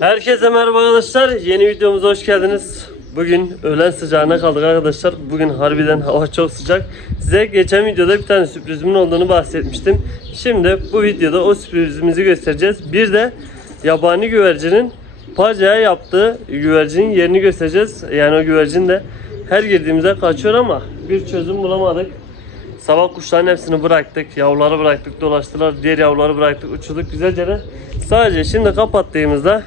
Herkese merhaba arkadaşlar. Yeni videomuza hoş geldiniz. Bugün öğlen sıcağına kaldık arkadaşlar. Bugün harbiden hava çok sıcak. Size geçen videoda bir tane sürprizimin olduğunu bahsetmiştim. Şimdi bu videoda o sürprizimizi göstereceğiz. Bir de yabani güvercinin pacaya yaptığı güvercinin yerini göstereceğiz. Yani o güvercin de her girdiğimize kaçıyor ama bir çözüm bulamadık. Sabah kuşların hepsini bıraktık. Yavruları bıraktık, dolaştılar. Diğer yavruları bıraktık, uçurduk güzelce de. Sadece şimdi kapattığımızda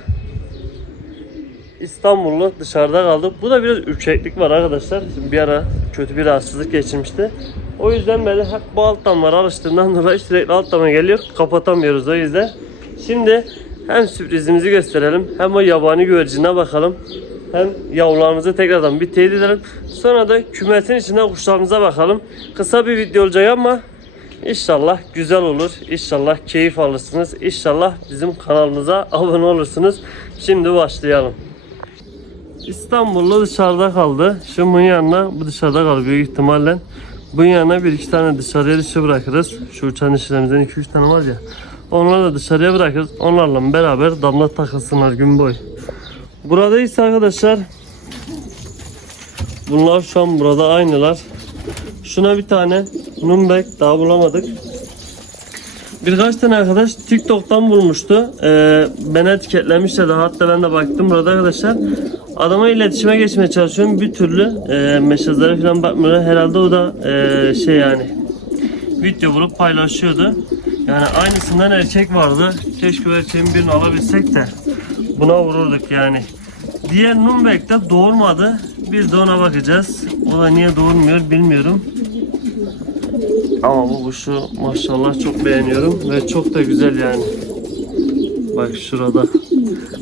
İstanbullu dışarıda kaldı. Bu da biraz ürkeklik var arkadaşlar. Bir ara kötü bir rahatsızlık geçirmişti. O yüzden böyle hep bu alt damlara alıştığından dolayı sürekli alt geliyor. Kapatamıyoruz o yüzden. Şimdi hem sürprizimizi gösterelim hem o yabani güvercine bakalım. Hem yavrularımızı tekrardan bir teyit edelim. Sonra da kümesin içinde kuşlarımıza bakalım. Kısa bir video olacak ama İnşallah güzel olur. İnşallah keyif alırsınız. İnşallah bizim kanalımıza abone olursunuz. Şimdi başlayalım. İstanbul'da dışarıda kaldı. Şu bunun yanına bu dışarıda kaldı büyük ihtimalle. Bunun yanına bir iki tane dışarıya dışı bırakırız. Şu uçan işlerimizden iki üç tane var ya. Onları da dışarıya bırakırız. Onlarla beraber damla takılsınlar gün boyu. Burada ise arkadaşlar bunlar şu an burada aynılar. Şuna bir tane Numbek daha bulamadık. Birkaç tane arkadaş TikTok'tan bulmuştu. Ee, beni etiketlemişlerdi. Hatta ben de baktım burada arkadaşlar. Adama iletişime geçmeye çalışıyorum. Bir türlü e, mesajlara falan bakmıyor. Herhalde o da e, şey yani video bulup paylaşıyordu. Yani aynısından erkek vardı. Keşke o erkeğin birini alabilsek de buna vururduk yani. Diğer Numbek de doğurmadı. Biz de ona bakacağız. O da niye doğurmuyor bilmiyorum. Ama bu kuşu maşallah çok beğeniyorum ve çok da güzel yani. Bak şurada.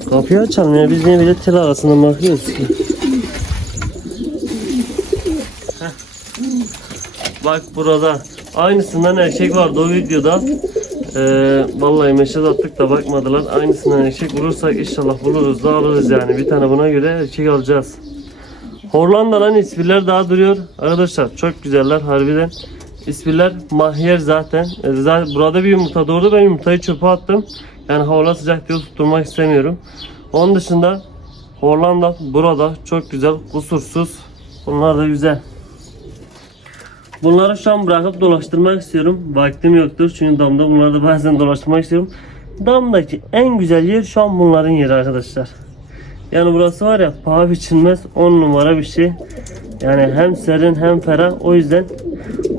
Kapıyı açalım ya biz niye bile tel arasından bakıyoruz ki. Bak burada. Aynısından erkek vardı o videoda. Ee, vallahi mesaj attık da bakmadılar. Aynısından erkek bulursak inşallah buluruz da alırız yani. Bir tane buna göre erkek alacağız. Hollanda'dan ispirler daha duruyor. Arkadaşlar çok güzeller harbiden. İspirler mahyer zaten. Ee, zaten burada bir yumurta doğurdu. Ben yumurtayı çöpe attım. Yani havalar sıcak diye tutturmak istemiyorum. Onun dışında Hollanda burada çok güzel, kusursuz. Bunlar da güzel. Bunları şu an bırakıp dolaştırmak istiyorum. Vaktim yoktur çünkü damda bunları da bazen dolaştırmak istiyorum. Damdaki en güzel yer şu an bunların yeri arkadaşlar. Yani burası var ya paha biçilmez 10 numara bir şey. Yani hem serin hem ferah. O yüzden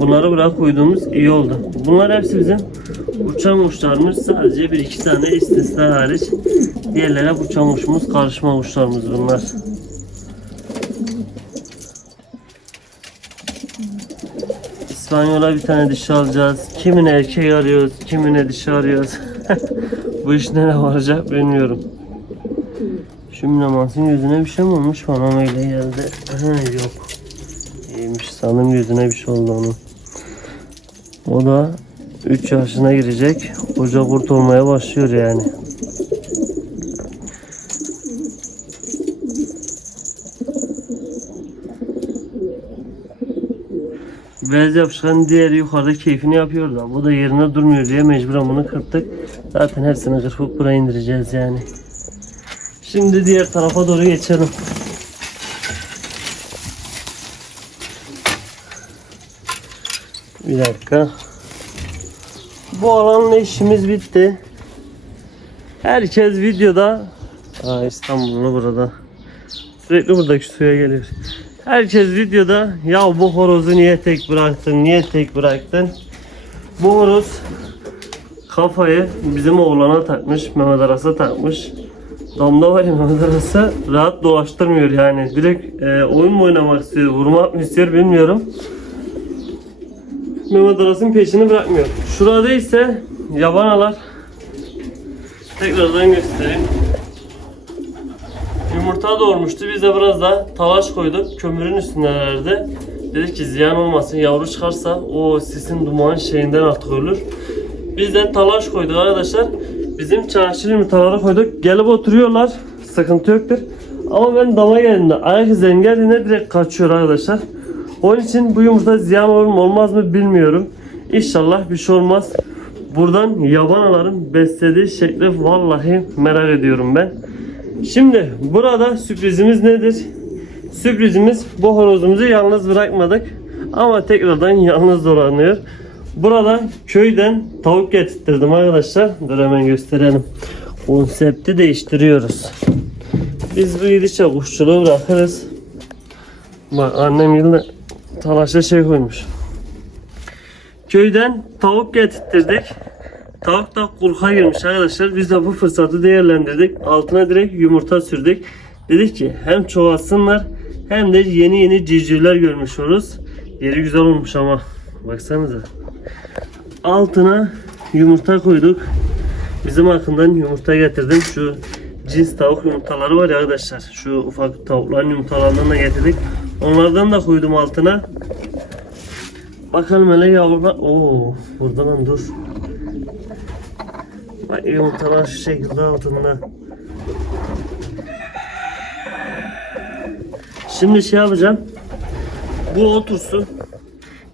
bunları bırak koyduğumuz iyi oldu. Bunlar hepsi bizim uçan kuşlarımız. Sadece bir iki tane istisna hariç. Diğerleri uçan kuşumuz, karışma kuşlarımız bunlar. İspanyol'a bir tane dişi alacağız. Kimine erkek arıyoruz, kimine dişi arıyoruz. Bu iş nereye varacak bilmiyorum. Şu Minamas'ın yüzüne bir şey mi olmuş mı öyle geldi? Ha, yok. İyiymiş sanırım yüzüne bir şey oldu onun. O da 3 yaşına girecek. Koca kurt olmaya başlıyor yani. Beyaz yapışkan diğeri yukarıda keyfini yapıyor da bu da yerine durmuyor diye mecburen bunu kırptık. Zaten hepsini kırpıp buraya indireceğiz yani. Şimdi diğer tarafa doğru geçelim. Bir dakika. Bu alanla işimiz bitti. Herkes videoda Aa, İstanbul'lu burada. Sürekli buradaki suya geliyor. Herkes videoda ya bu horozu niye tek bıraktın, niye tek bıraktın? Bu horoz kafayı bizim oğlana takmış, Mehmet Aras'a takmış. Damda var ya rahat dolaştırmıyor yani. Direkt e, oyun mu oynamak istiyor, vurmak mı istiyor bilmiyorum. Mehmet peşini bırakmıyor. Şurada ise yabanalar. Tekrardan göstereyim. Yumurta doğurmuştu. Biz de biraz da talaş koyduk. Kömürün üstündelerdi. Dedik ki ziyan olmasın. Yavru çıkarsa o sisin duman şeyinden artık ölür. Biz de talaş koyduk arkadaşlar. Bizim çarşılı yumurtaları koyduk. Gelip oturuyorlar. Sıkıntı yoktur. Ama ben dama geldiğimde ayak izlerim geldiğinde direkt kaçıyor arkadaşlar. Onun için bu yumurta ziyan olur mu olmaz mı bilmiyorum. İnşallah bir şey olmaz. Buradan yabanaların beslediği şekli vallahi merak ediyorum ben. Şimdi burada sürprizimiz nedir? Sürprizimiz bu horozumuzu yalnız bırakmadık. Ama tekrardan yalnız dolanıyor. Burada köyden tavuk getirttirdim arkadaşlar. Dur hemen gösterelim. Konsepti değiştiriyoruz. Biz bu gidişe kuşçuluğu bırakırız. Bak annem yine talaşa şey koymuş. Köyden tavuk getirttirdik. Tavuk da kurka girmiş arkadaşlar. Biz de bu fırsatı değerlendirdik. Altına direkt yumurta sürdük. Dedik ki hem çoğalsınlar hem de yeni yeni civcivler görmüş oluruz. Yeri güzel olmuş ama. Baksanıza. Altına yumurta koyduk. Bizim hakkından yumurta getirdim. Şu cins tavuk yumurtaları var ya arkadaşlar. Şu ufak tavukların yumurtalarından da getirdik. Onlardan da koydum altına. Bakalım hele yavrular. Oo, buradan dur. Bak yumurtalar şu şekilde altında. Şimdi şey yapacağım. Bu otursun.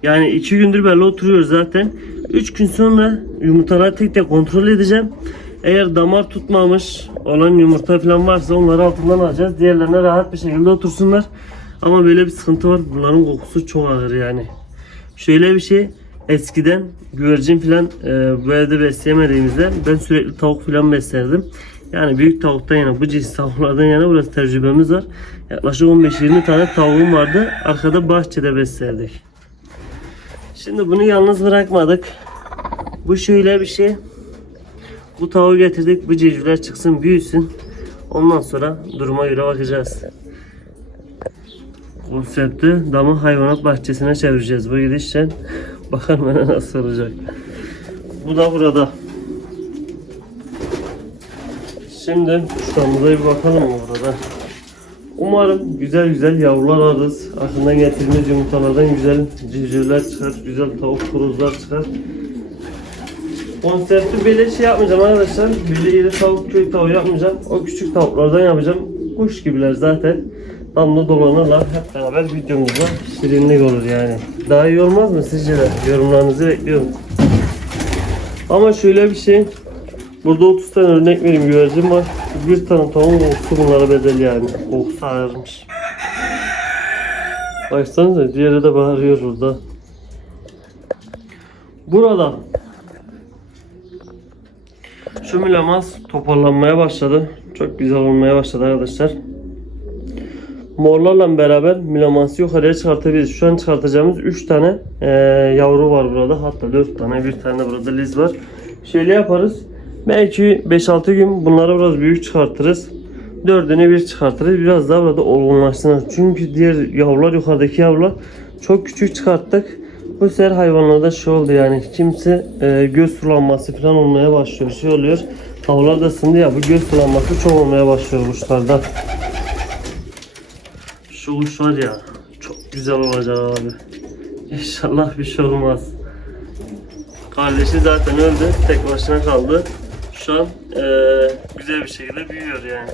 Yani iki gündür böyle oturuyoruz zaten. Üç gün sonra yumurtaları tek tek kontrol edeceğim. Eğer damar tutmamış olan yumurta falan varsa onları altından alacağız. Diğerlerine rahat bir şekilde otursunlar. Ama böyle bir sıkıntı var. Bunların kokusu çok ağır yani. Şöyle bir şey. Eskiden güvercin falan e, bu evde besleyemediğimizde ben sürekli tavuk falan beslerdim. Yani büyük tavuktan yana bu cins tavuklardan yana biraz tecrübemiz var. Yaklaşık 15-20 tane tavuğum vardı. Arkada bahçede beslerdik. Şimdi bunu yalnız bırakmadık. Bu şöyle bir şey. Bu tavuğu getirdik. Bu civcivler çıksın büyüsün. Ondan sonra duruma göre bakacağız. Konsepti damı hayvanat bahçesine çevireceğiz bu gidişle. Bakalım bana nasıl olacak. Bu da burada. Şimdi kuşlarımıza bir bakalım mı burada? Umarım güzel güzel yavrular alırız. Aklından getirdiğimiz yumurtalardan güzel civcivler çıkar, güzel tavuk kuruzlar çıkar. Konsepti böyle şey yapmayacağım arkadaşlar. Böyle iri tavuk köy tavuğu yapmayacağım. O küçük tavuklardan yapacağım. Kuş gibiler zaten. Damla dolanırlar. Hep beraber videomuzda şirinlik olur yani. Daha iyi olmaz mı sizce de? Yorumlarınızı bekliyorum. Ama şöyle bir şey. Burada 30 tane örnek vereyim güvercin var. Bir tane tavuğun kokusu bunlara bedel yani. Kokusu ağırmış. Baksanıza diğeri de bağırıyor burada. Burada şu mülemaz toparlanmaya başladı. Çok güzel olmaya başladı arkadaşlar. Morlarla beraber mülemansı yukarıya çıkartabiliriz. Şu an çıkartacağımız 3 tane eee, yavru var burada. Hatta 4 tane, bir tane burada liz var. Şöyle yaparız. Belki 5-6 gün bunları biraz büyük çıkartırız. Dördünü bir çıkartırız. Biraz daha burada olgunlaşsınlar. Çünkü diğer yavrular yukarıdaki yavrular çok küçük çıkarttık. Bu sefer hayvanlarda şey oldu yani kimse e, göz sulanması falan olmaya başlıyor. Şey oluyor. Tavuklar da ısındı ya bu göz sulanması çok olmaya başlıyor kuşlarda. Şu kuş var ya çok güzel olacak abi. İnşallah bir şey olmaz. Kardeşi zaten öldü. Tek başına kaldı. Şu an eee, güzel bir şekilde büyüyor yani.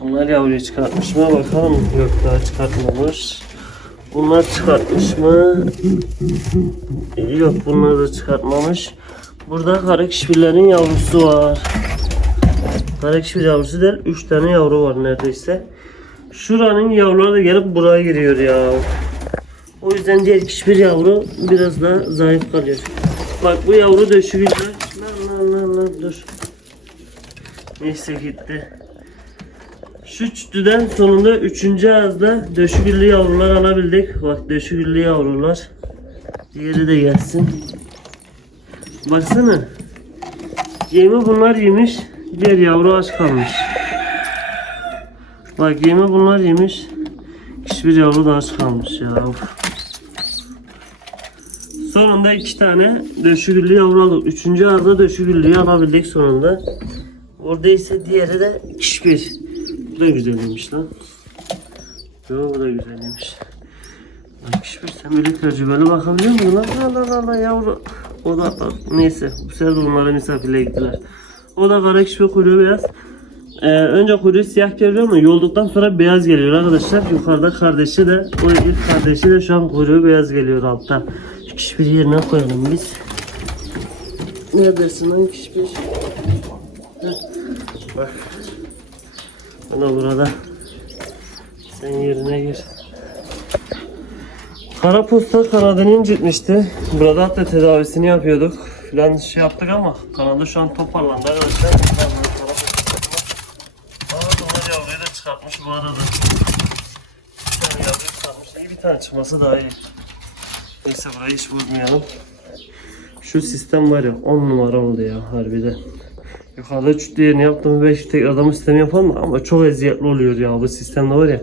Bunlar yavruyu çıkartmış mı bakalım. Yok daha çıkartmamış. Bunlar çıkartmış mı? Yok bunlar da çıkartmamış. Burada kara kişbirlerin yavrusu var. Kara kişbir yavrusu der. 3 tane yavru var neredeyse. Şuranın yavruları da gelip buraya giriyor ya. O yüzden diğer kişi bir yavru biraz daha zayıf kalıyor. Bak bu yavru döşü güzel. Lan lan lan lan dur. Neyse gitti. Şu çütüden sonunda üçüncü ağızda döşü yavrular alabildik. Bak döşü yavrular. Diğeri de gelsin. Baksana. Yemi bunlar yemiş. Diğer yavru aç kalmış. Bak yemi bunlar yemiş. Hiçbir yavru da aç kalmış ya. Of. Sonunda iki tane döşü yavru aldık. Üçüncü ağızda döşü alabildik sonunda. Orada ise diğeri de kişbir. Bu da güzelmiş lan. Yo bu da güzelmiş. Lan kişbir sen böyle tecrübeli bakabiliyor musun lan? Allah Allah Allah yavru. O da neyse bu sefer de onlara misafirliğe gittiler. O da kara kişbir kuyruğu beyaz. Ee, önce kuyruğu siyah geliyor ama yolduktan sonra beyaz geliyor arkadaşlar. Yukarıda kardeşi de o ilk kardeşi de şu an kuyruğu beyaz geliyor altta. Şu kişbir yerine koyalım biz. Neredesin lan kişbir? Heh. Bak. Bana burada. Sen yerine gir. Kara posta kanadını incitmişti. Burada hatta tedavisini yapıyorduk. Filan şey yaptık ama kanadı şu an toparlandı arkadaşlar. Aa yavruyu çıkartmış bu arada. Bir tane yavruyu çıkartmış. İyi bir tane çıkması daha iyi. Neyse burayı hiç bozmayalım. Şu sistem var ya 10 numara oldu ya harbiden. Yukarıda çütlü yerini yaptım belki tekrardan bu sistemi yapalım ama çok eziyetli oluyor ya bu sistemde var ya.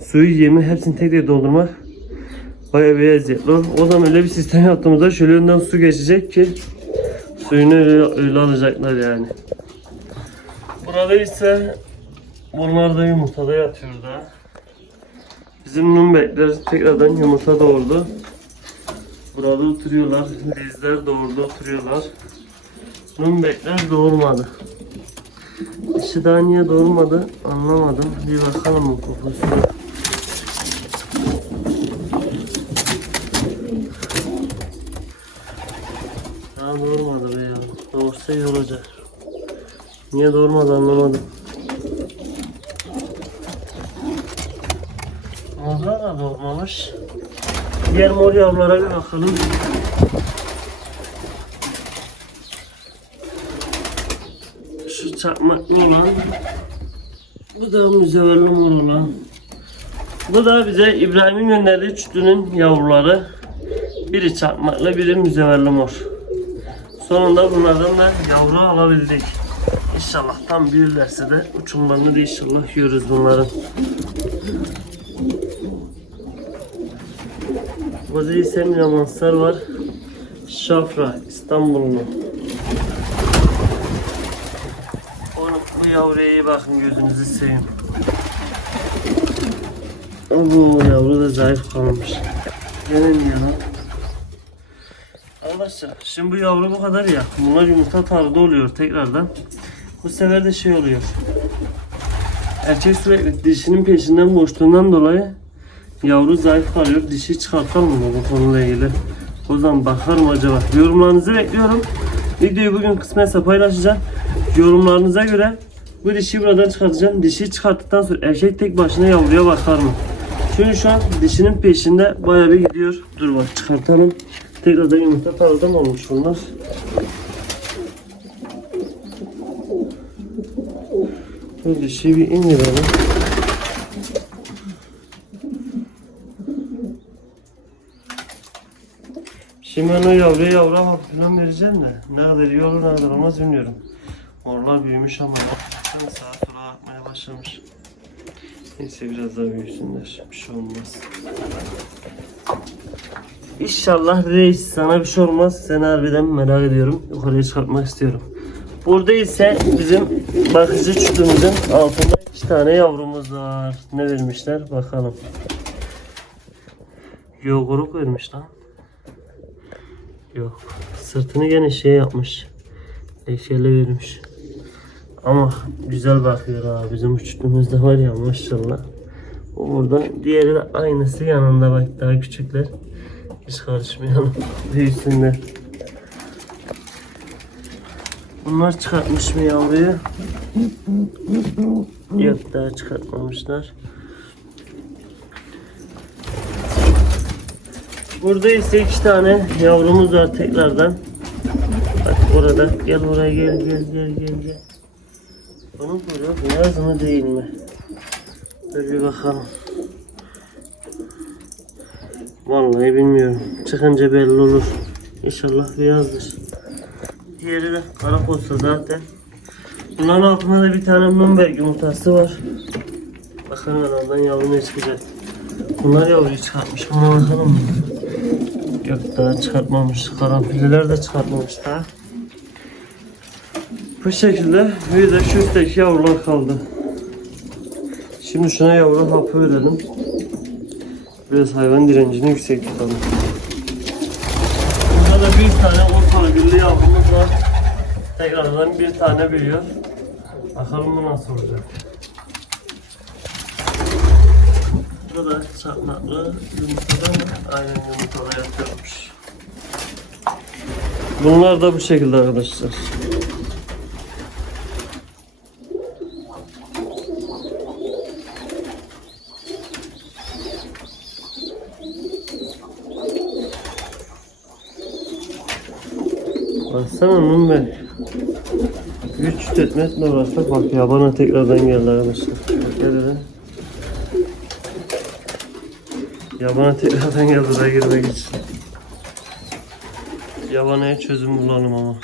Suyu yemi hepsini tek tek doldurmak bayağı bir eziyetli. O zaman öyle bir sistem yaptığımızda şöyle önden su geçecek ki suyunu öyle, öyle alacaklar yani. Burada ise bunlar da yumurtada yatıyor da. Bizim numbekler tekrardan yumurta doğurdu. Burada oturuyorlar. Lizler doğurdu oturuyorlar. Numbekler doğurmadı. İşi daha niye doğurmadı anlamadım. Bir bakalım bu kokusuna. Daha doğurmadı be ya. Doğursa iyi olacak. Niye doğurmadı anlamadım. Mozlar da doğurmamış. Diğer mor yavrulara bir bakalım. Şu çakmaklı olan. Bu da müzeverli mor olan. Bu da bize İbrahim'in gönderdiği çütünün yavruları. Biri çakmaklı, biri müzeverli mor. Sonunda bunlardan da yavru alabildik. İnşallah tam büyürlerse de uçumlarını da inşallah yiyoruz bunların. Burada ise Miramanslar var. Şafra, İstanbullu. Oğlum bu yavruya iyi bakın gözünüzü seveyim. Bu yavru da zayıf kalmış. Gelin ya. Arkadaşlar şimdi bu yavru bu kadar ya. Bunlar yumurta tarlada oluyor tekrardan. Bu sefer de şey oluyor. Erkek sürekli dişinin peşinden koştuğundan dolayı yavru zayıf kalıyor. Dişi çıkartalım mı bu konuyla ilgili? O zaman bakarım acaba. Yorumlarınızı bekliyorum. Videoyu bugün kısmetse paylaşacağım. Yorumlarınıza göre bu dişiyi buradan çıkartacağım. Dişiyi çıkarttıktan sonra erkek tek başına yavruya bakar mı? Çünkü şu an dişinin peşinde bayağı bir gidiyor. Dur bak çıkartalım. Tekrardan yumurta tarladan olmuş bunlar. Bu dişi bir indirelim. O yavruya yavru hap falan vereceğim de ne kadar iyi olur ne kadar olmaz bilmiyorum. Orlar büyümüş ama baksana sağa sola atmaya başlamış. Neyse biraz daha büyüsünler. Bir şey olmaz. İnşallah reis sana bir şey olmaz. Seni harbiden merak ediyorum. Yukarıya çıkartmak istiyorum. Burada ise bizim bakıcı çutumuzun altında iki tane yavrumuz var. Ne vermişler bakalım. Yoğuruk vermiş lan. Yok. Sırtını gene şey yapmış. Eşeli vermiş. Ama güzel bakıyor ha. Bizim uçtuğumuzda var ya maşallah. O burada. Diğeri de aynısı yanında bak daha küçükler. Hiç karışmayalım. Büyüsünler. Bunlar çıkartmış mı yavruyu? Yok daha çıkartmamışlar. Burada ise iki tane yavrumuz var tekrardan. Bak orada. Gel oraya gel gel gel gel gel. Bunun kuyruğu beyaz mı değil mi? Dur bir bakalım. Vallahi bilmiyorum. Çıkınca belli olur. İnşallah beyazdır. Diğeri de kara posta zaten. Bunların altında da bir tane Nürnberg yumurtası var. Bakalım oradan yavru ne çıkacak. Bunlar yavruyu çıkartmış. Buna bakalım mı? Yok daha çıkartmamış. Karanfilliler de çıkartmamış daha. Bu şekilde bir de şu üstteki yavrular kaldı. Şimdi şuna yavru hapı verelim. Biraz hayvan direncini yüksek tutalım. Burada da bir tane ortalı birli yavrumuz var. Tekrardan bir tane büyüyor. Bakalım bu nasıl olacak. Bu da çakmaklı yumurtada mı? Aynen yumurtada yapıyormuş. Bunlar da bu şekilde arkadaşlar. Baksana Mumbe. Güç tütmekle uğraştık. Bak yabana tekrardan geldi arkadaşlar. Gel. Yabana tekrardan geldi buraya girmek için. Yabanaya çözüm bulalım ama.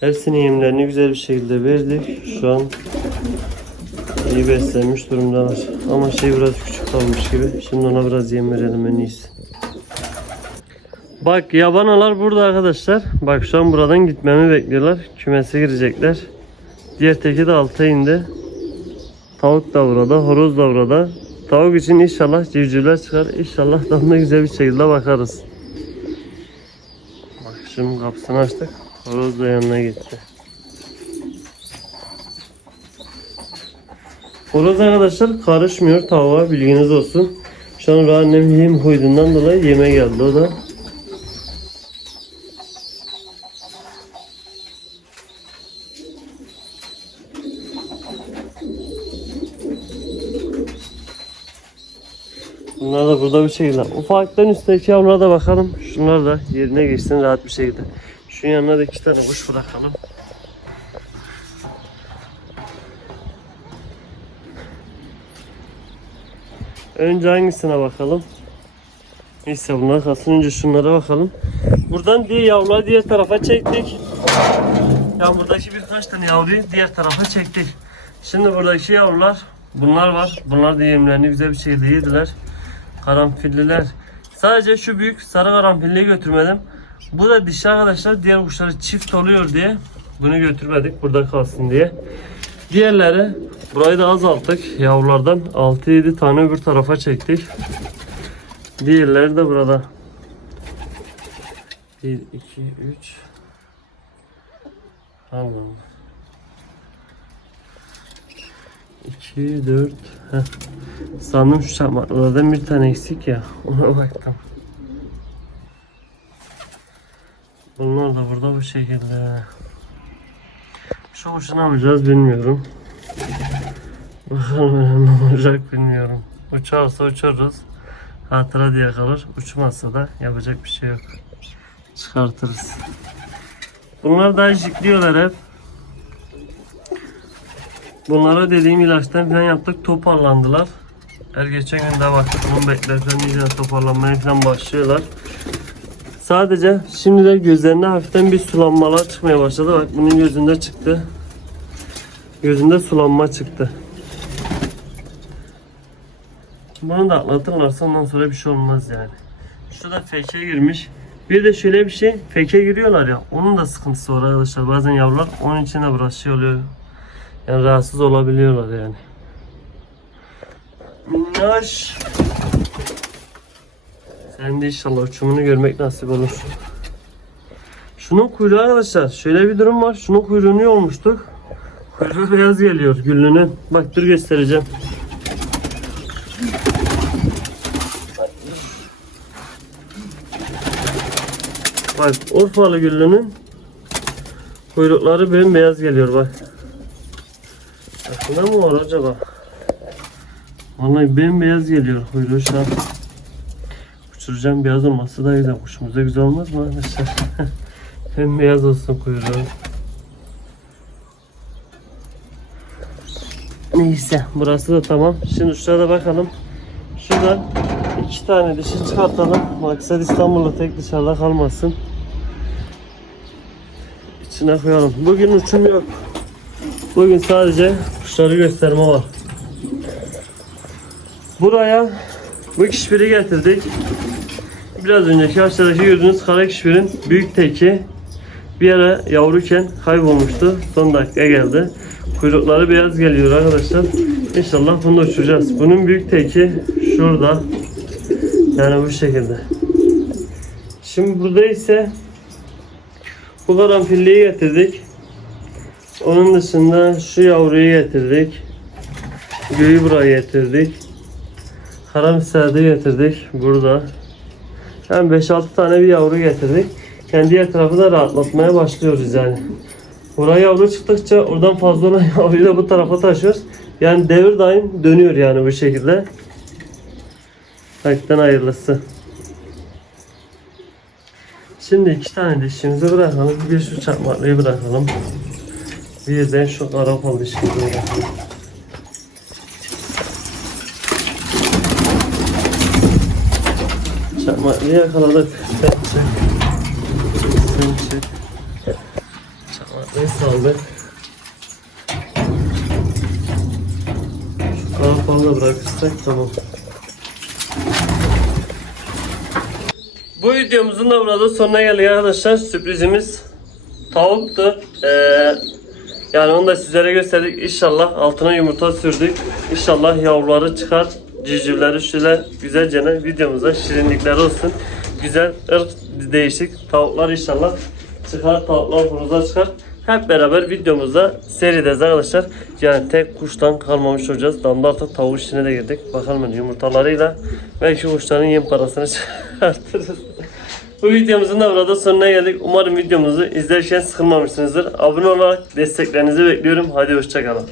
Hepsinin yemlerini güzel bir şekilde verdik. Şu an iyi beslenmiş durumdalar. Ama şey biraz küçük kalmış gibi. Şimdi ona biraz yem verelim en iyisi. Bak yabanalar burada arkadaşlar. Bak şu an buradan gitmemi bekliyorlar. Kümese girecekler. Diğer teki de alta indi. Tavuk da burada, horoz da burada. Tavuk için inşallah civcivler çıkar. İnşallah damla güzel bir şekilde bakarız. Bak şimdi kapısını açtık. Horoz da yanına gitti. Horoz arkadaşlar karışmıyor tavuğa bilginiz olsun. Şu an annem yem koyduğundan dolayı yeme geldi o da. Da burada bir şekilde. Ufaktan üstteki yavrulara da bakalım. Şunlar da yerine geçsin rahat bir şekilde. Şunun yanına da iki tane kuş bırakalım. Önce hangisine bakalım? Neyse bunlar kalsın önce şunlara bakalım. Buradan diğer yavruları diğer tarafa çektik. Ya buradaki birkaç tane yavruyu diğer tarafa çektik. Şimdi buradaki yavrular bunlar var. Bunlar da yemlerini güzel bir şekilde yediler. Karanfilliler. Sadece şu büyük sarı karanfilliyi götürmedim. Bu da dişi arkadaşlar diğer kuşları çift oluyor diye bunu götürmedik burada kalsın diye. Diğerleri burayı da azalttık. Yavrulardan 6-7 tane öbür tarafa çektik. Diğerleri de burada. 1, 2, 3 Allah'ım. 2, 4 Heh. Sandım şu çakmaklardan bir tane eksik ya. Ona baktım. Bunlar da burada bu şekilde. Şu kuşu ne yapacağız bilmiyorum. Bakalım ne olacak bilmiyorum. Uçarsa uçarız. Hatıra diye kalır. Uçmazsa da yapacak bir şey yok. Çıkartırız. Bunlar da jikliyorlar hep. Bunlara dediğim ilaçtan falan yaptık. Toparlandılar. Her geçen gün de baktık bunun beklerken iyice toparlanmaya falan başlıyorlar. Sadece şimdi de gözlerinde hafiften bir sulanmalar çıkmaya başladı. Bak bunun gözünde çıktı. Gözünde sulanma çıktı. Bunu da atlatırlarsa ondan sonra bir şey olmaz yani. Şu da feke girmiş. Bir de şöyle bir şey, feke giriyorlar ya, onun da sıkıntısı var arkadaşlar. Bazen yavrular onun biraz şey oluyor. Yani rahatsız olabiliyorlar yani. Minnoş. Sen de inşallah uçumunu görmek nasip olur. Şunun kuyruğu arkadaşlar, şöyle bir durum var. Şunun kuyruğunu yolmuştuk. Kuyruğu beyaz geliyor güllünün. Bak dur göstereceğim. Bak Urfalı güllünün kuyrukları bembeyaz geliyor bak. Aklına mı var acaba? Vallahi bembeyaz geliyor kuyruğu şu an. Uçuracağım beyaz olması da güzel. Kuşumuza güzel olmaz mı arkadaşlar? bembeyaz olsun kuyruğu. Neyse burası da tamam. Şimdi şurada da bakalım. Şuradan iki tane dişi çıkartalım. Maksat İstanbul'da tek dışarıda kalmasın. İçine koyalım. Bugün uçum yok. Bugün sadece kuşları gösterme var. Buraya bu kişbiri getirdik. Biraz önceki aşağıdaki gördüğünüz kara kişbirin büyük teki bir ara yavruken kaybolmuştu. Son dakika geldi. Kuyrukları beyaz geliyor arkadaşlar. İnşallah bunu da uçuracağız. Bunun büyük teki şurada. Yani bu şekilde. Şimdi burada ise bu karanfilliyi getirdik. Onun dışında şu yavruyu getirdik. Göğü buraya getirdik. Karamserde getirdik. Burada. Yani 5-6 tane bir yavru getirdik. Kendi diğer tarafı da rahatlatmaya başlıyoruz yani. Buraya yavru çıktıkça oradan fazla olan yavruyu da bu tarafa taşıyoruz. Yani devir daim dönüyor yani bu şekilde. Hakikaten hayırlısı. Şimdi iki tane dişimizi bırakalım. Bir şu çakmaklıyı bırakalım. Bir de şu karakol dişimizi bırakalım. Çakmaklıyı yakaladık. Sen çık. Sen çık. Çakmaklıyı saldık. Da bırakırsak tamam. Bu videomuzun da burada sonuna geldik arkadaşlar. Sürprizimiz tavuktu. Ee, yani onu da sizlere gösterdik. İnşallah altına yumurta sürdük. İnşallah yavruları çıkar. Civcivleri şöyle güzelce videomuzda şirinlikleri olsun. Güzel ırk değişik tavuklar inşallah çıkar. Tavuklar horoza çıkar. Hep beraber videomuzda serideyiz arkadaşlar. Yani tek kuştan kalmamış olacağız. Damda tavuk işine de girdik. Bakalım yumurtalarıyla belki kuşların yem parasını çıkartırız. Bu videomuzun da burada sonuna geldik. Umarım videomuzu izlerken sıkılmamışsınızdır. Abone olarak desteklerinizi bekliyorum. Hadi hoşçakalın.